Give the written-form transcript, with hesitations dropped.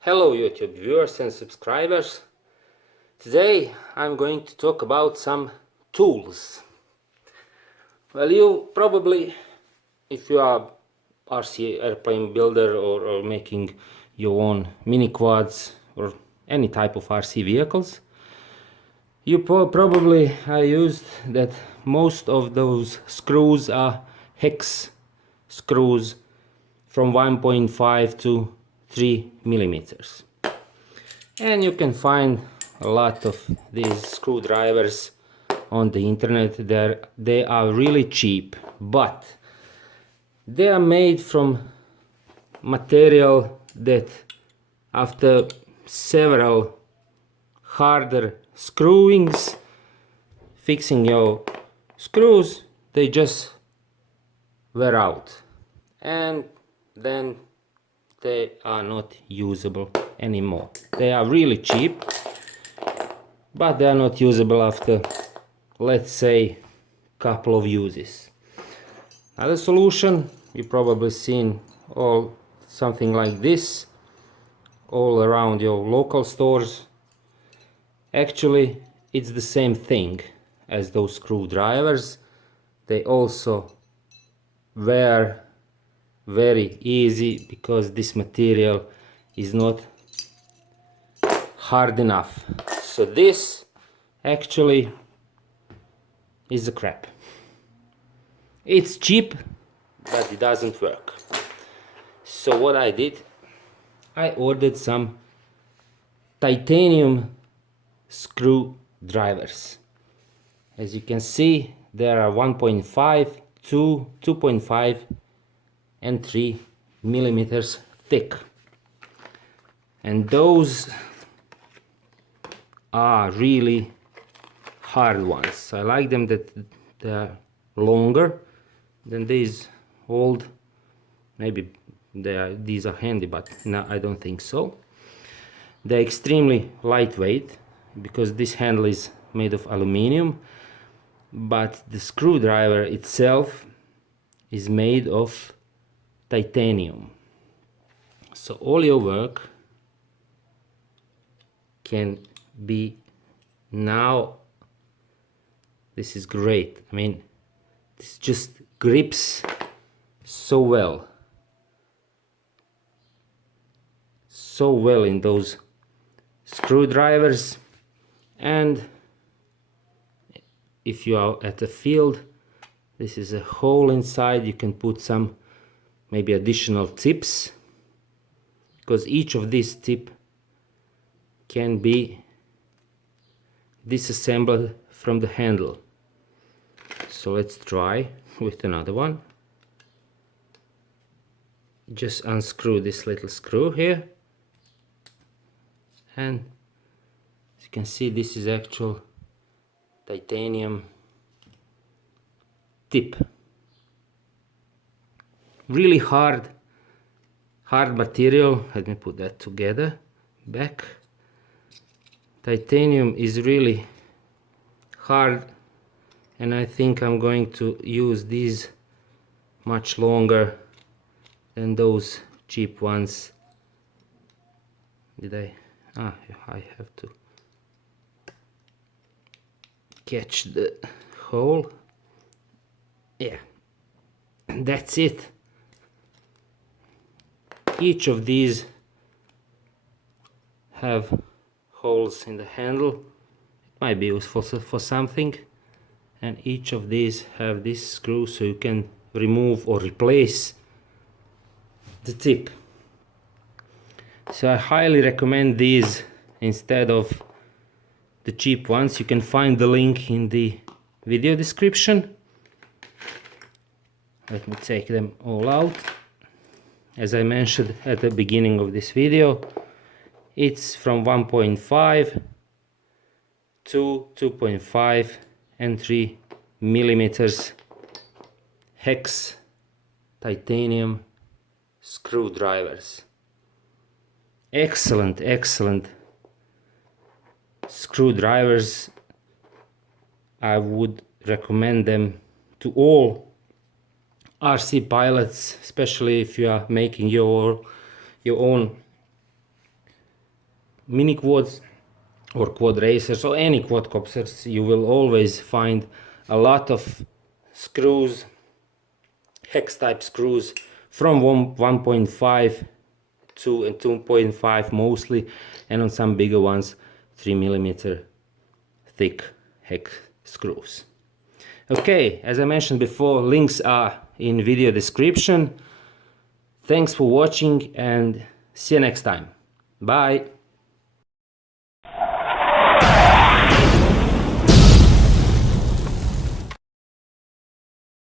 Hello YouTube viewers and subscribers. Today I'm going to talk about some tools. Well, you probably, if you are RC airplane builder or making your own mini quads or any type of RC vehicles, you probably are used that most of those screws are hex screws from 1.5 to 3 millimeters. And you can find a lot of these screwdrivers on the internet. They are really cheap, but they are made from material that after several harder screwings, fixing your screws, they just wear out, and then they are not usable anymore. They are really cheap, but they are not usable after, let's say, couple of uses. Another solution, you probably seen something like this all around your local stores. Actually, it's the same thing as those screwdrivers. They also wear very easy because this material is not hard enough. So this actually is a crap. It's cheap, but it doesn't work. So what I did, I ordered some titanium screwdrivers. As you can see, there are 1.5, 2, 2.5 and 3 millimeters thick, and those are really hard ones. I like them that they are longer than these old. Maybe these are handy, but no, I don't think so. They're extremely lightweight because this handle is made of aluminium, but the screwdriver itself is made of titanium. So all your work can be now. This is great. I mean, this just grips so well in those screwdrivers. And if you are at the field, this is a hole inside. You can put some maybe additional tips, because each of these tips can be disassembled from the handle. So let's try with another one. Just unscrew this little screw here, and as you can see, this is actual titanium tip. Really hard material. Let me put that together back. Titanium is really hard, and I think I'm going to use these much longer than those cheap ones. I have to catch the hole. Yeah, that's it. Each of these have holes in the handle. It might be useful for something, and each of these have this screw so you can remove or replace the tip. So I highly recommend these instead of the cheap ones. You can find the link in the video description. Let me take them all out. As I mentioned at the beginning of this video, it's from 1.5 to 2.5 and 3 millimeters hex titanium screwdrivers. Excellent screwdrivers. I would recommend them to all RC pilots, especially if you are making your own mini quads or quad racers or any quadcopters, you will always find a lot of screws, hex type screws from 1.5 to 2.5 mostly, and on some bigger ones 3mm thick hex screws. Okay, as I mentioned before, links are in video description. Thanks for watching and see you next time. Bye.